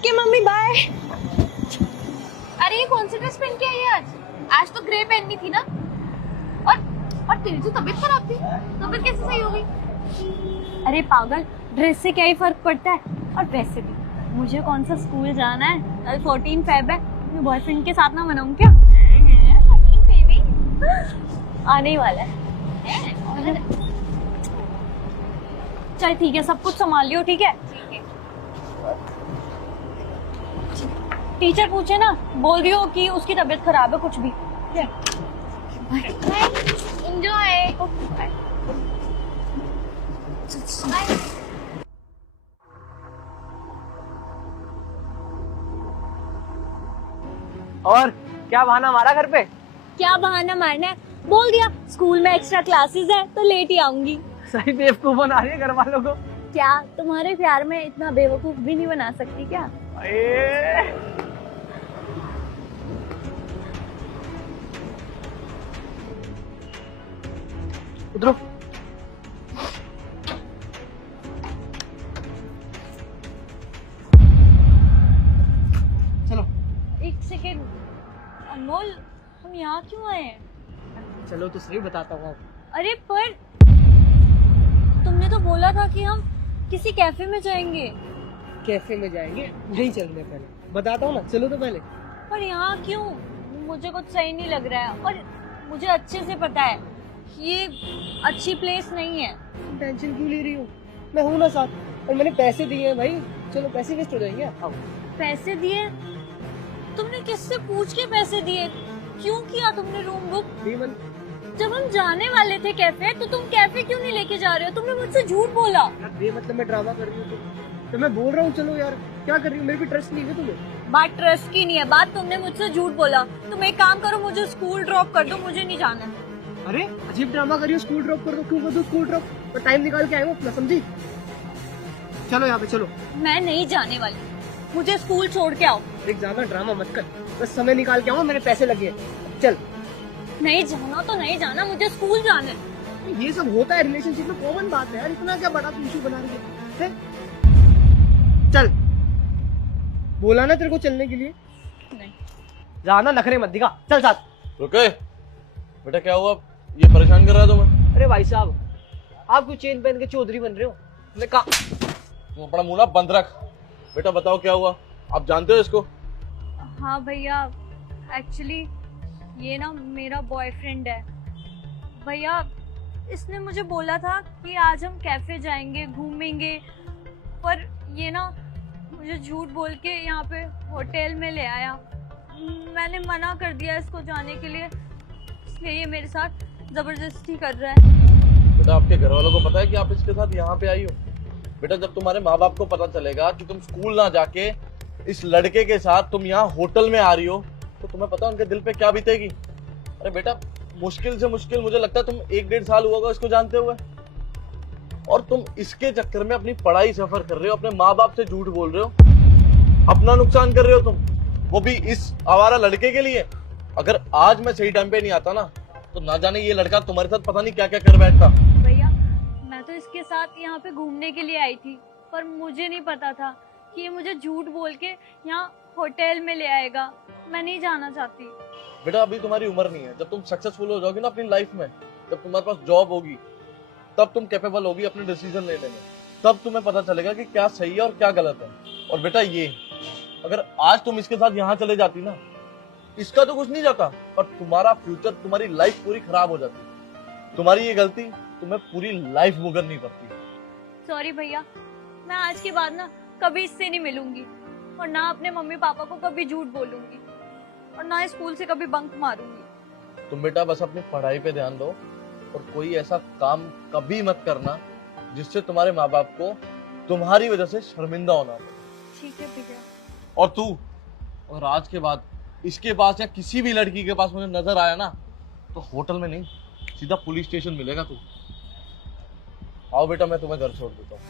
Okay mummy bye. अरे ये कौन सी ड्रेस पहन के आई है आज? आज तो ग्रे पहननी थी ना। और तेरी तो तबीयत खराब थी, तबीयत कैसे सही हो गई? अरे पागल, ड्रेस से क्या ही फर्क पड़ता है। और वैसे भी मुझे कौन सा स्कूल जाना है, कल 14 फेब है। अपने बॉयफ्रेंड के साथ ना मनाऊं क्या? 14 फेब आने ही वाला है। चल ठीक है, सब कुछ संभाल लियो। ठीक है टीचर पूछे ना, बोल दियो कि उसकी तबीयत खराब है कुछ भी। एंजॉय। और क्या बहाना मारा घर पे? क्या बहाना मारना है, बोल दिया स्कूल में एक्स्ट्रा क्लासेस है तो लेट ही आऊंगी। सही बेवकूफ बना रही है घर वालों को। क्या तुम्हारे प्यार में इतना बेवकूफ भी नहीं बना सकती क्या? उधरो। चलो एक सेकेंड अनमोल, हम यहाँ क्यों आए हैं? चलो तो सही बताता हूँ। अरे पर तुमने तो बोला था कि हम किसी कैफे में जाएंगे। कैफे में जाएंगे, नहीं चलने पहले बताता हूँ ना, चलो तो पहले। पर यहाँ क्यों? मुझे कुछ सही नहीं लग रहा है और मुझे अच्छे से पता है ये अच्छी प्लेस नहीं है। टेंशन क्यों ले रही हो? मैं हूँ ना साथ, और मैंने पैसे दिए हैं भाई। चलो पैसे वेस्ट हो जाएंगे। आओ। पैसे दिए? तुमने किससे पूछ के पैसे दिए? क्यों किया तुमने रूम बुक? बेमन। जब हम जाने वाले थे कैफे तो तुम कैफे क्यों नहीं लेके जा रहे हो? तुमने मुझसे झूठ बोला। यार बेमतलब मैं ड्रामा कर रही हूँ तो मैं बोल रहा हूँ चलो यार, क्या कर रही हूँ? मेरे पे ट्रस्ट नहीं है तुम्हें? बात ट्रस्ट की नहीं है, बात तुमने मुझसे झूठ बोला। तुम एक काम करो, मुझे स्कूल ड्रॉप कर दो, मुझे नहीं जाना। अरे अजीब ड्रामा करियो, स्कूल ड्रॉप कर दो। क्यों कर दो स्कूल ड्रॉप? मैं टाइम निकाल के आया हूँ अपना, समझी? चलो यहाँ पे चलो। मैं नहीं जाने वाली, मुझे स्कूल छोड़ के आओ। एक ज्यादा ड्रामा मत कर, बस समय निकाल के आओ, मेरे पैसे लगे हैं। चल। नहीं जाना तो नहीं जाना, मुझे स्कूल जाना है। ये सब होता है रिलेशनशिप में, कॉमन बात है यार, इतना क्या बड़ा इशू बना रही है? चल, बोला ना तेरे को चलने के लिए। नहीं ज्यादा नखरे मत दिखा, चल साथ। रुके बेटा, क्या हुआ? ये परेशान कर रहा है तुम्हें? अरे भाई साहब, आप क्यों चेन पहन के चौधरी बन रहे हो? मैं कहा तुम अपना मुंह ना बंद रख। बेटा बताओ क्या हुआ? आप जानते हो इसको? हाँ भैया, एक्चुअली ये ना मेरा बॉयफ्रेंड है भैया। इसने मुझे बोला था कि आज हम कैफे जाएंगे, घूमेंगे, पर ये ना मुझे झूठ बोल के यहाँ पे होटल में ले आया। मैंने मना कर दिया इसको जाने के लिए, इसलिए ये मेरे साथ जबरदस्ती कर रहा है। बेटा आपके घर वालों को पता है कि आप इसके साथ यहाँ पे आई हो? बेटा जब तुम्हारे माँ बाप को पता चलेगा कि तुम स्कूल ना जाके इस लड़के के साथ तुम यहाँ होटल में आ रही हो, तो तुम्हें पता है उनके दिल पे क्या बीतेगी? अरे बेटा मुश्किल से मुश्किल मुझे लगता है तुम 1-1.5 साल हुआ होगा इसको जानते हुए, और तुम इसके चक्कर में अपनी पढ़ाई सफर कर रहे हो, अपने माँ बाप से झूठ बोल रहे हो, अपना नुकसान कर रहे हो तुम, वो भी इस आवारा लड़के के लिए। अगर आज मैं सही टाइम पे नहीं आता ना, तो ना जाने ये लड़का तुम्हारे साथ पता नहीं क्या क्या कर बैठता। भैया मैं तो इसके साथ यहाँ पे घूमने के लिए आई थी, पर मुझे नहीं पता था कि ये मुझे झूठ बोल के यहाँ होटल में ले आएगा। मैं नहीं जाना चाहती। बेटा अभी तुम्हारी उम्र नहीं है, जब तुम सक्सेसफुल हो जाओगी ना अपनी लाइफ में, जब तुम्हारे पास जॉब होगी, तब तुम कैपेबल होगी अपने डिसीजन लेने में, तब तुम्हें पता चलेगा कि क्या सही है और क्या गलत है। और बेटा ये अगर आज तुम इसके साथ यहाँ चले जाती ना, इसका तो कुछ नहीं जाता, पर तुम्हारा फ्यूचर, तुम्हारी लाइफ पूरी खराब हो जाती। तुम्हारी ये गलती तुम्हें पूरी लाइफ भुगतनी पड़ती। सॉरी भैया, मैं आज के बाद ना कभी इससे नहीं मिलूंगी, और ना अपने मम्मी पापा को कभी झूठ बोलूंगी, और ना स्कूल से कभी बंक मारूंगी। तुम बेटा बस अपनी पढ़ाई पे ध्यान दो, और कोई ऐसा काम कभी मत करना जिससे तुम्हारे माँ बाप को तुम्हारी वजह से शर्मिंदा होना पड़े। ठीक है भैया। और तू अगर आज के बाद इसके पास या किसी भी लड़की के पास मुझे नजर आया ना, तो होटल में नहीं, सीधा पुलिस स्टेशन मिलेगा तू। आओ बेटा मैं तुम्हें घर छोड़ देता हूँ।